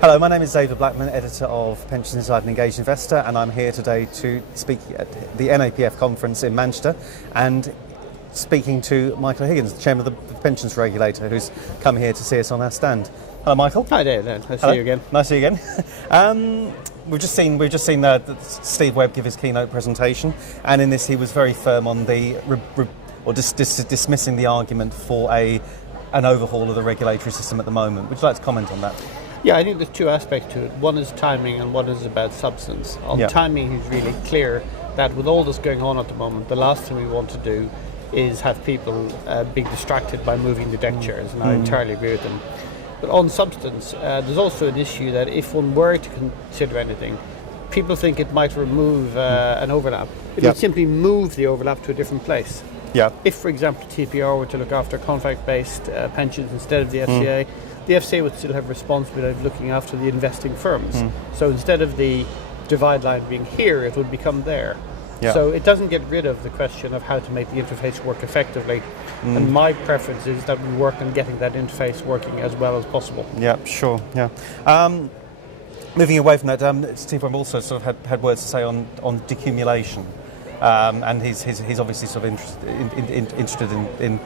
Hello, my name is David Blackman, editor of Pensions Insight and Engaged Investor, and I'm here today to speak at the NAPF conference in Manchester and speaking to Michael Higgins, the chairman of the Pensions Regulator, who's come here to see us on our stand. Hello, Michael. Hi, David. Nice to see you again. Nice to see you again. We've just seen Steve Webb give his keynote presentation, and in this he was very firm on the dismissing the argument for an overhaul of the regulatory system at the moment. Would you like to comment on that? Yeah, I think there's two aspects to it. One is timing and one is about substance. On timing, he's really clear that with all this going on at the moment, the last thing we want to do is have people being distracted by moving the deck chairs, and I entirely agree with him. But on substance, there's also an issue that if one were to consider anything, people think it might remove an overlap. It would simply move the overlap to a different place. If, for example, TPR were to look after contract-based pensions instead of the FCA, the FCA would still have responsibility of looking after the investing firms. So instead of the divide line being here, it would become there. So it doesn't get rid of the question of how to make the interface work effectively. And my preference is that we work on getting that interface working as well as possible. Moving away from that, Steve Webb also sort of had words to say on decumulation. And he's obviously sort of interested in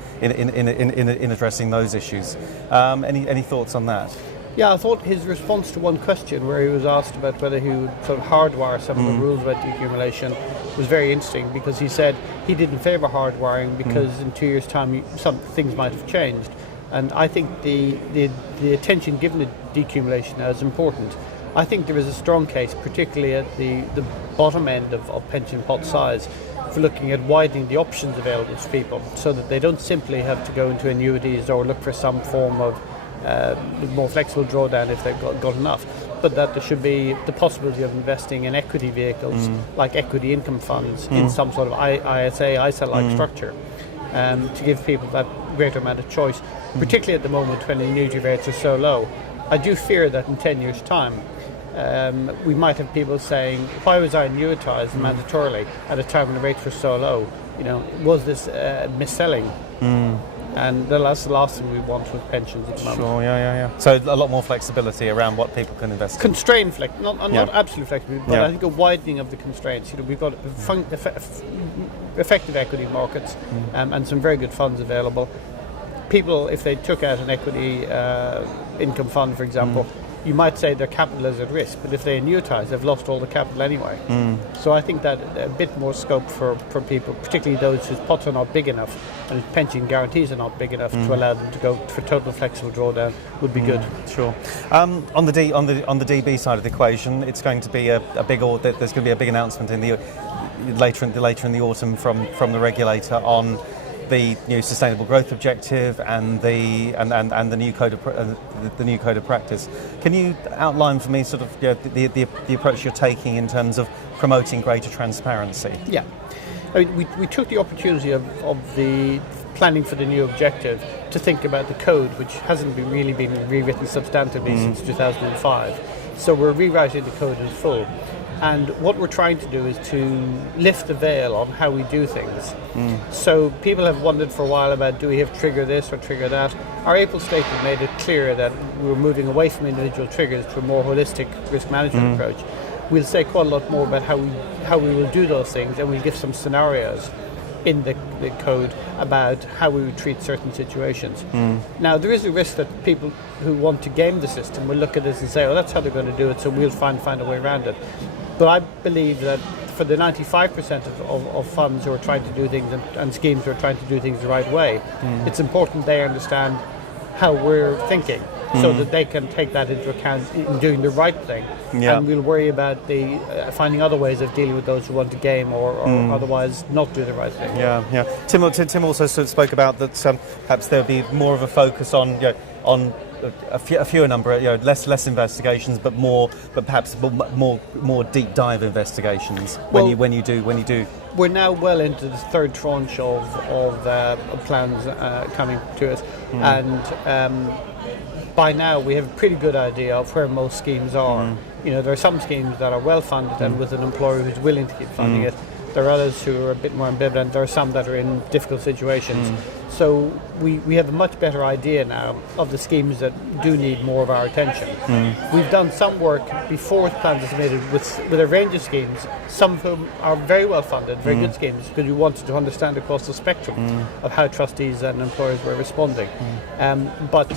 addressing those issues. Any thoughts on that? Yeah, I thought his response to one question where he was asked about whether he would sort of hardwire some of the rules about decumulation was very interesting, because he said he didn't favour hardwiring because in 2 years' time some things might have changed. And I think the attention given to decumulation now is important. I think there is a strong case, particularly at the bottom end of pension pot size, for looking at widening the options available to people so that they don't simply have to go into annuities or look for some form of more flexible drawdown if they've got enough, but that there should be the possibility of investing in equity vehicles like equity income funds in some sort of ISA-like structure to give people that greater amount of choice, particularly at the moment when the annuity rates are so low. I do fear that in 10 years' time we might have people saying, why was I annuitised mandatorily at a time when the rates were so low? You know, was this mis-selling? And that's the last thing we want with pensions at the moment. Sure, So a lot more flexibility around what people can invest in. Constrained not absolute flexibility, but I think a widening of the constraints. You know, we've got effective equity markets and some very good funds available. People, if they took out an equity income fund, for example, you might say their capital is at risk, but if they annuitise, they've lost all the capital anyway. So I think that a bit more scope for people, particularly those whose pots are not big enough and whose pension guarantees are not big enough to allow them to go for total flexible drawdown, would be good. Sure. On the DB side of the equation, it's going to be there's going to be a big announcement later in the autumn from the regulator on the new sustainable growth objective and the new code of practice. Can you outline for me sort of the approach you're taking in terms of promoting greater transparency? Yeah, I mean, we took the opportunity of the planning for the new objective to think about the code, which hasn't really been rewritten substantively since 2005. So we're rewriting the code in full. And what we're trying to do is to lift the veil on how we do things. So people have wondered for a while about, do we have trigger this or trigger that? Our April statement made it clear that we're moving away from individual triggers to a more holistic risk management approach. We'll say quite a lot more about how we will do those things, and we'll give some scenarios in the code about how we would treat certain situations. Now, there is a risk that people who want to game the system will look at this and say, oh, that's how they're going to do it, so we'll find a way around it. But I believe that for the 95% of funds who are trying to do things and schemes who are trying to do things the right way, it's important they understand how we're thinking so that they can take that into account in doing the right thing. And we'll worry about finding other ways of dealing with those who want to game or otherwise not do the right thing. Tim also sort of spoke about that perhaps there'll be more of a focus on a fewer number, less investigations, but perhaps more deep dive investigations when you do. We're now well into the third tranche of plans coming to us, and by now we have a pretty good idea of where most schemes are. You know, there are some schemes that are well funded and with an employer who's willing to keep funding it. There are others who are a bit more ambivalent. There are some that are in difficult situations. So we have a much better idea now of the schemes that do need more of our attention. We've done some work before the plans are submitted with a range of schemes, some of whom are very well funded, very good schemes, because we wanted to understand across the spectrum of how trustees and employers were responding. But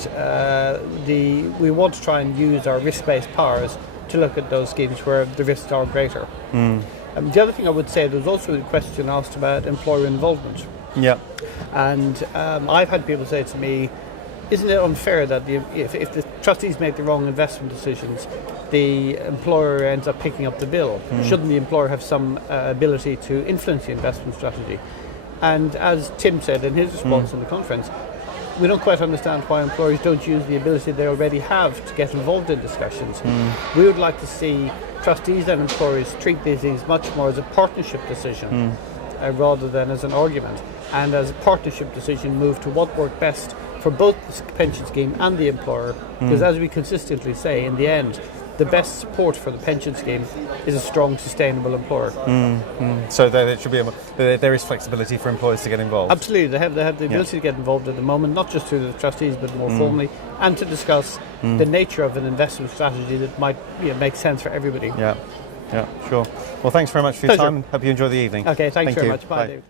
we want to try and use our risk-based powers to look at those schemes where the risks are greater. The other thing I would say, there was also a question asked about employer involvement. Yeah. And I've had people say to me, isn't it unfair that if the trustees make the wrong investment decisions, the employer ends up picking up the bill? Shouldn't the employer have some ability to influence the investment strategy? And as Tim said in his response in the conference, we don't quite understand why employers don't use the ability they already have to get involved in discussions. We would like to see trustees and employers treat these things much more as a partnership decision rather than as an argument. And as a partnership decision, move to what worked best for both the pension scheme and the employer. Because as we consistently say, in the end, the best support for the pension scheme is a strong, sustainable employer. So there should be there is flexibility for employers to get involved. Absolutely, they have the ability to get involved at the moment, not just through the trustees, but more formally, and to discuss the nature of an investment strategy that might make sense for everybody. Yeah, sure. Well, thanks very much for your time, and hope you enjoy the evening. Okay, thanks very much. Bye, David.